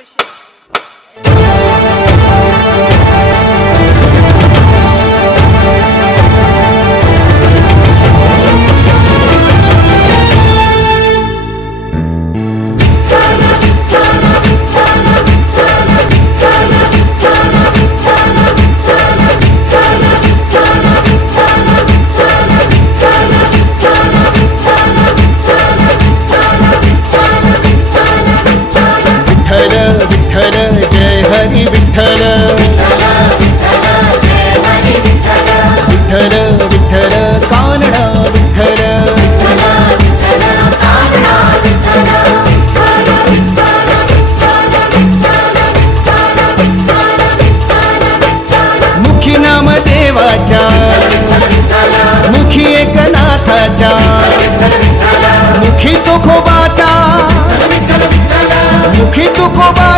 peşin. Hari Vitthal Vitthal Vitthal Kannada Vitthal मुखी नाम देवाच्या मुखी एकनाथाच्या मुखी तुकोबाच्या मुखी तुकोबाच्या